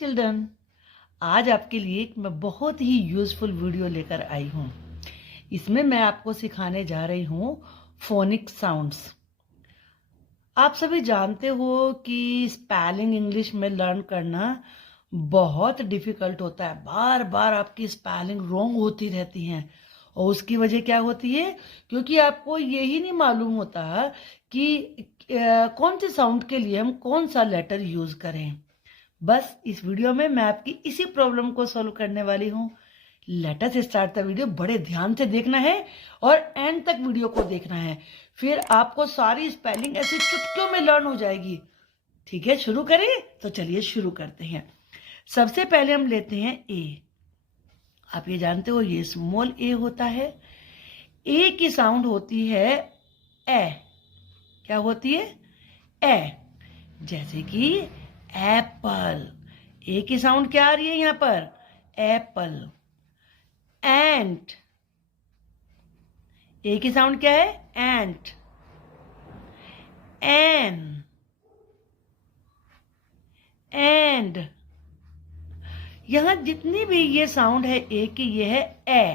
Children, आज आपके लिए एक मैं बहुत ही यूज़फुल वीडियो लेकर आई हूँ। इसमें मैं आपको सिखाने जा रही हूँ फोनिक साउंड्स। आप सभी जानते हो कि स्पेलिंग इंग्लिश में लर्न करना बहुत डिफ़िकल्ट होता है। बार बार आपकी स्पेलिंग रॉन्ग होती रहती हैं और उसकी वजह क्या होती है? क्योंकि आपको यही नहीं मालूम होता कि कौन से साउंड के लिए हम कौन सा लेटर यूज़ करें। बस इस वीडियो में मैं आपकी इसी प्रॉब्लम को सॉल्व करने वाली हूँ। Let us start the video. बड़े ध्यान से देखना है और एंड तक वीडियो को देखना है, फिर आपको सारी स्पेलिंग ऐसे चुटकियों में लर्न हो जाएगी। ठीक है, शुरू करें? तो चलिए शुरू करते हैं। सबसे पहले हम लेते हैं ए। आप ये जानते हो ये स्मॉल ए होता है। ए की साउंड होती है ए। क्या होती है? ए। जैसे कि एप्पल। ए की साउंड क्या आ रही है यहां पर? एप्पल। एंट। ए की साउंड क्या है? एंट। एन। एंड। यहां जितनी भी ये साउंड है ए की, ये है ए।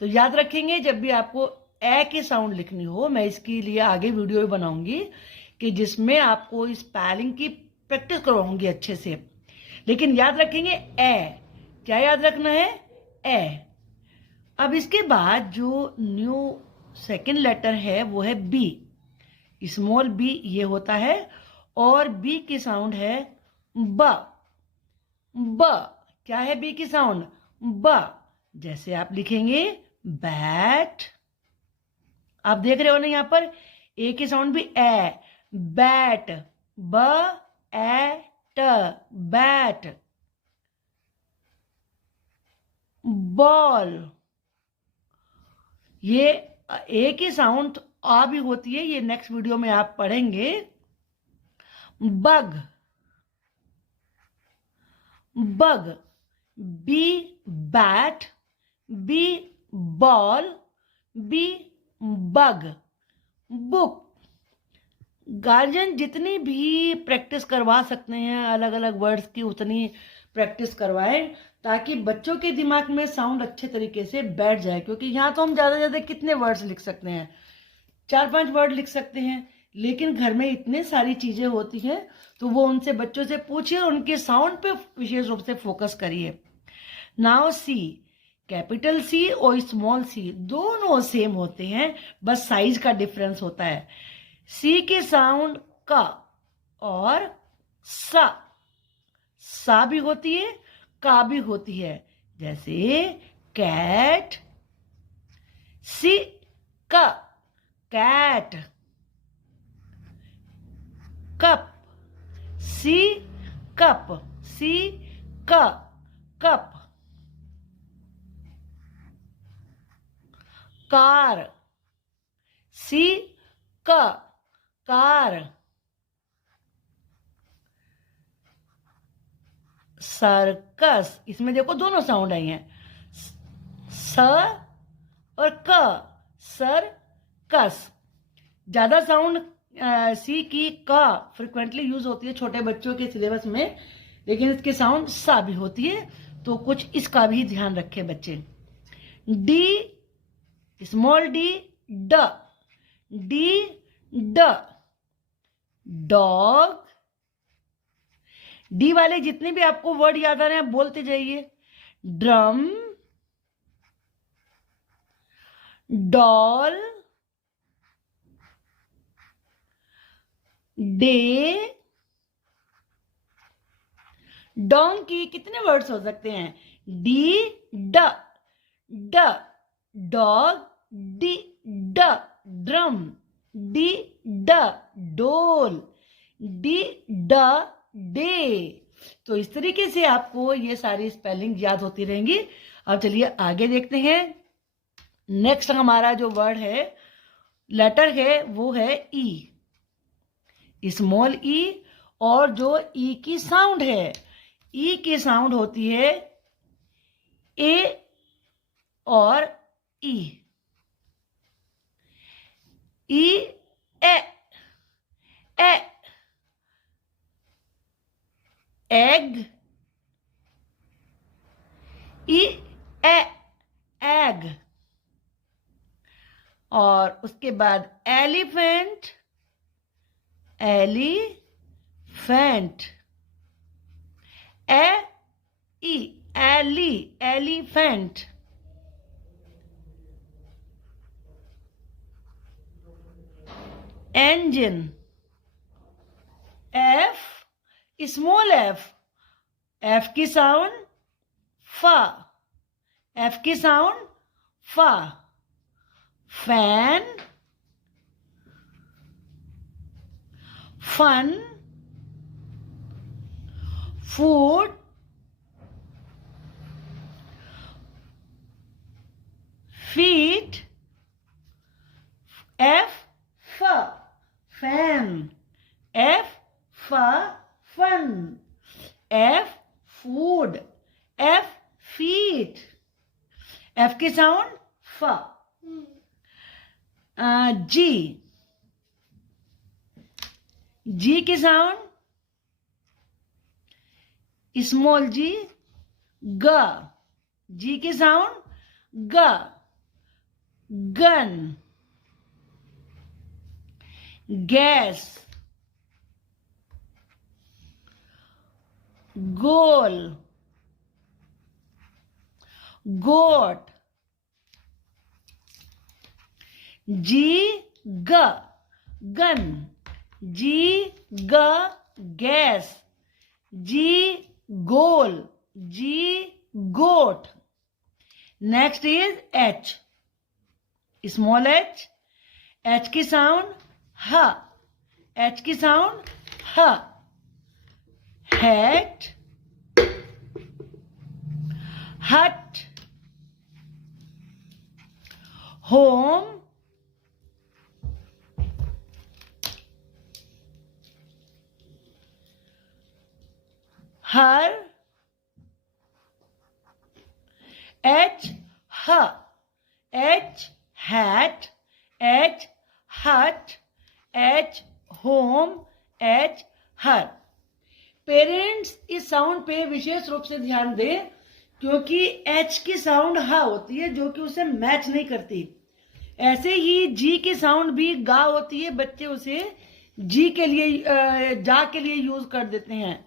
तो याद रखेंगे जब भी आपको ए की साउंड लिखनी हो, मैं इसके लिए आगे वीडियो बनाऊंगी कि जिसमें आपको स्पेलिंग की प्रैक्टिस करवाऊंगी अच्छे से। लेकिन याद रखेंगे ए। क्या याद रखना है? ए। अब इसके बाद जो न्यू सेकंड लेटर है वो है बी। स्मॉल बी ये होता है और बी की साउंड है ब। ब। क्या है बी की साउंड? ब। जैसे आप लिखेंगे बैट। आप देख रहे हो ना यहां पर ए की साउंड भी ए। बैट। ब ए ट। बैट। बॉल। ये ए की साउंड आ भी होती है, ये नेक्स्ट वीडियो में आप पढ़ेंगे। Bug. Bug. B bat. B ball. B bug. Book. Guardian जितनी भी प्रैक्टिस करवा सकते हैं अलग अलग वर्ड्स की, उतनी प्रैक्टिस करवाएं ताकि बच्चों के दिमाग में साउंड अच्छे तरीके से बैठ जाए। क्योंकि यहाँ तो हम ज़्यादा से ज़्यादा कितने वर्ड्स लिख सकते हैं? 4-5 वर्ड लिख सकते हैं, लेकिन घर में इतने सारी चीज़ें होती हैं, तो वो उनसे बच्चों से पूछिए, उनके साउंड पे विशेष रूप से फोकस करिए। Now see. कैपिटल सी और स्मॉल सी दोनों सेम होते हैं, बस साइज का डिफरेंस होता है। सी की साउंड का और सा। सा भी होती है, का भी होती है। जैसे कैट। सी का कैट। कप। सी कप। सी का कप। कार। सी का कार। सर्कस। इसमें देखो दोनों साउंड आई हैं, स और क। सर्कस। ज्यादा साउंड सी की का फ्रिक्वेंटली यूज होती है छोटे बच्चों के सिलेबस में, लेकिन इसकी साउंड सा भी होती है, तो कुछ इसका भी ध्यान रखे बच्चे। डी। स्मॉल डी ड। डी ड। डॉग। डी वाले जितने भी आपको वर्ड याद आ रहे हैं आप बोलते जाइए। ड्रम। डॉल। डे। डोंकी। कितने वर्ड्स हो सकते हैं? डी ड। ड। डॉग। डी ड। ड्रम। डी ड। डोल। डी ड। डे। तो इस तरीके से आपको ये सारी स्पेलिंग याद होती रहेंगी। अब चलिए आगे देखते हैं। नेक्स्ट हमारा जो वर्ड है, लेटर है, वो है ई। स्मॉल ई और जो ई की साउंड है, ई की साउंड होती है ए और ई। ई ए। ए। एग। ई ए एग, और उसके बाद elephant, elephant, A E elephant, engine, F small F, F की साउंड फा, एफ की साउंड फा, fan, fun, food, feet, F फ फैन, एफ फ fun, F food, F feet, F की साउंड फ, जी, जी की साउंड स्मॉल जी, ग, जी की साउंड ग, गन, गैस, गोल, गोट, जी ग गन, जी ग gas, G goal, G goat. Next is H, small H, H की साउंड ह, एच की साउंड ह, hat, hut, home, her, H ह, H hat, H hut, H home, H her. Parents इस साउंड पे विशेष रूप से ध्यान दें, क्योंकि एच की साउंड ह होती है जो कि उसे मैच नहीं करती. ऐसे ही जी की साउंड भी गा होती है, बच्चे उसे जी के लिए जा के लिए यूज कर देते हैं.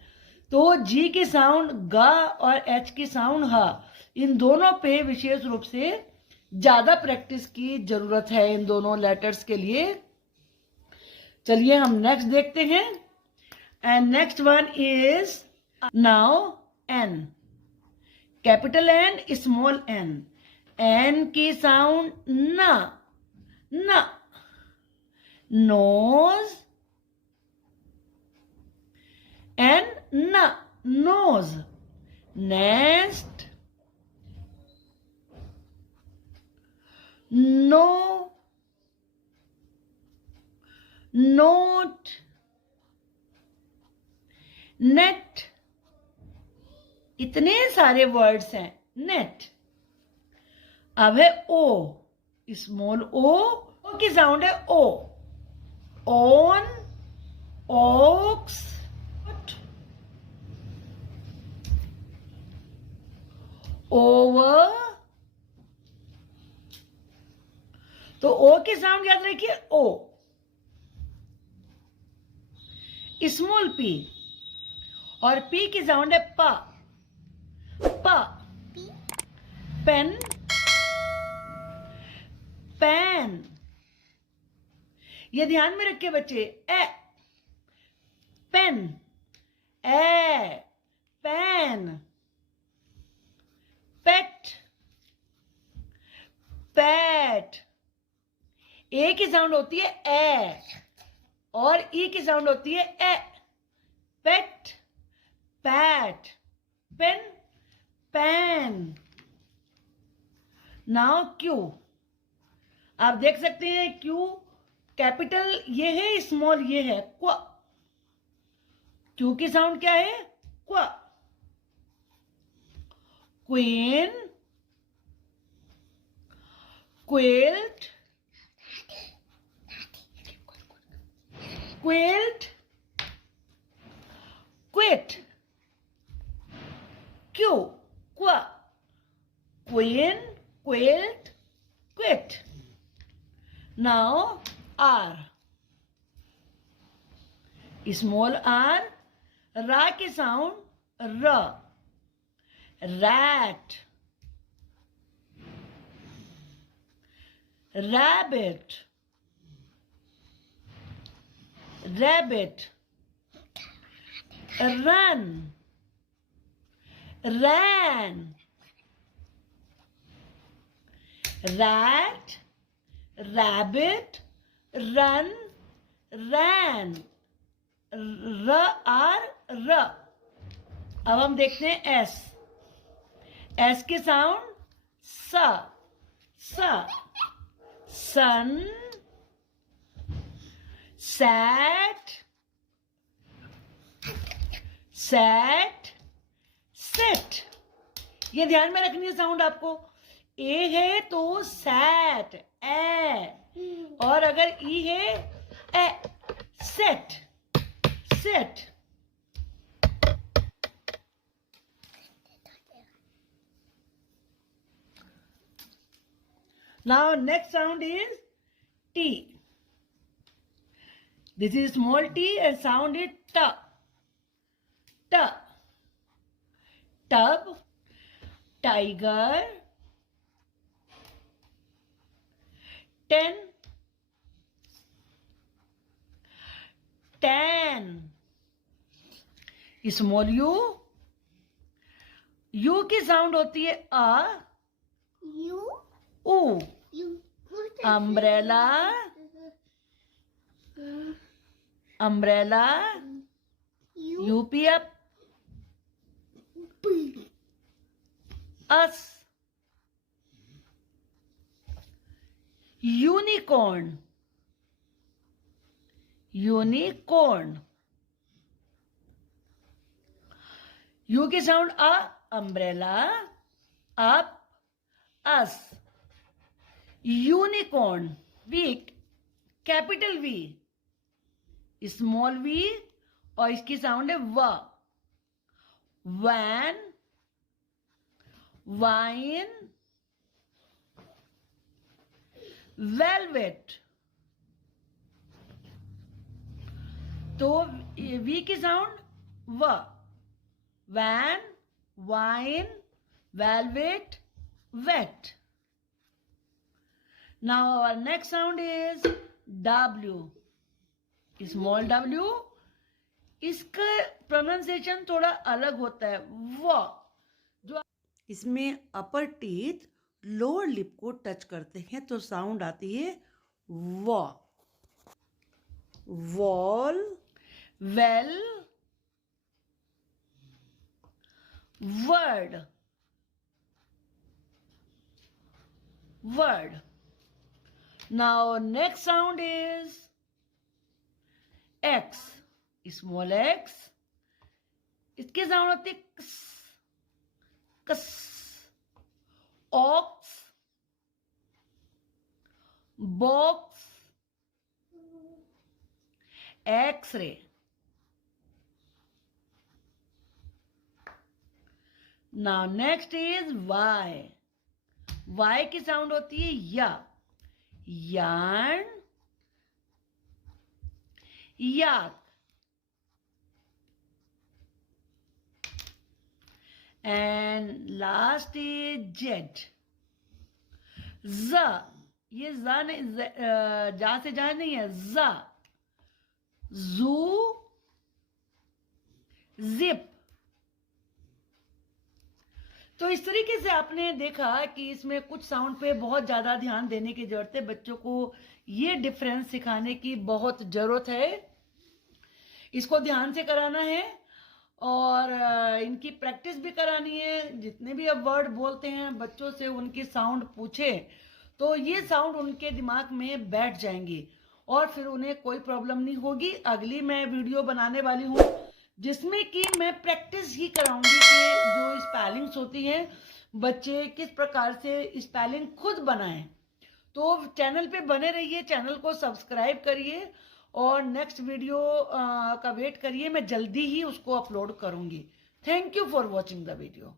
तो जी की साउंड ग और एच की साउंड ह, इन दोनों पे विशेष रूप से ज्यादा प्रैक्टिस की जरूरत है इन दोनों लेटर्स के लिए. चलिए हम नेक्स्ट देखते हैं. And next one is now N, capital N, small N. N की साउंड न, न, नोज, एन न, nose, nest, no, note, net. इतने सारे वर्ड्स हैं. नेट. अब है ओ, स्मॉल ओ की साउंड है ओ. Own, Woakes, over. तो ओ की साउंड याद रखिए ओ. स्मॉल पी, और पी की साउंड है पा, पा. Pen, pan. ये ध्यान में रखिए बच्चे. A pen, a pan. Pet, pat. A की साउंड होती है ए, और ई की साउंड होती है ए. Pet, pat, pen, pan. Now Q. आप देख सकते हैं क्यू कैपिटल ये है, स्मॉल ये है. क्वा. क्यू की साउंड क्या है? क्वा. Queen, quilt, quilt, quit. Q, क्वा, queen, quilt, quit. Now R. Small r, ra की sound r. Rat, rabbit, rabbit. Run, ran. Rat, rabbit, run, ran. र आर र. अब हम देखते हैं एस. एस की साउंड स. स. सन, सैट, सैट, सेट. ये ध्यान में रखनी है साउंड आपको. ए है तो सैट ए, और अगर ई है ए, set. Set. Now next sound is T. This is small t and sound is t. T. Tub, tiger, 10, 10. Small U. U की साउंड होती है अ. यू, ऊ. Umbrella, umbrella. U P up. Us. Unicorn, unicorn. U की sound अ. Umbrella, up, us. Unicorn. V, capital V, small V, और इसकी sound है व. Van, wine, velvet. तो वी की साउंड व. Van, wine, velvet, wet. Now our next sound is W. Small W. इसका प्रोनाउंसिएशन थोड़ा अलग होता है. व. जो इसमें अपर टीथ लोअर लिप को टच करते हैं तो साउंड आती है व. Wall, well, word, word. Now next sound is X. Small x. इसकी साउंड होती है कस, कस. Ox, box, X-ray. Now next is Y. Y की साउंड होती है या. yarn, yak. And last is Z. Z. ये जा नहीं, जा से जा नहीं है. जा. जू, जिप. तो इस तरीके से आपने देखा कि इसमें कुछ साउंड पे बहुत ज़्यादा ध्यान देने की जरूरत है. बच्चों को ये डिफरेंस सिखाने की बहुत ज़रूरत है. इसको ध्यान से कराना है और इनकी प्रैक्टिस भी करानी है. जितने भी अब वर्ड बोलते हैं बच्चों से उनकी साउंड पूछे तो ये साउंड उनके दिमाग में बैठ जाएंगी और फिर उन्हें कोई प्रॉब्लम नहीं होगी. अगली मैं वीडियो बनाने वाली हूँ जिसमें कि मैं प्रैक्टिस ही कराऊंगी कि जो स्पेलिंग्स होती हैं बच्चे किस प्रकार से स्पेलिंग खुद बनाएं. तो चैनल पे बने रहिए, चैनल को सब्सक्राइब करिए और नेक्स्ट वीडियो का वेट करिए. मैं जल्दी ही उसको अपलोड करूंगी. Thank you for watching the video.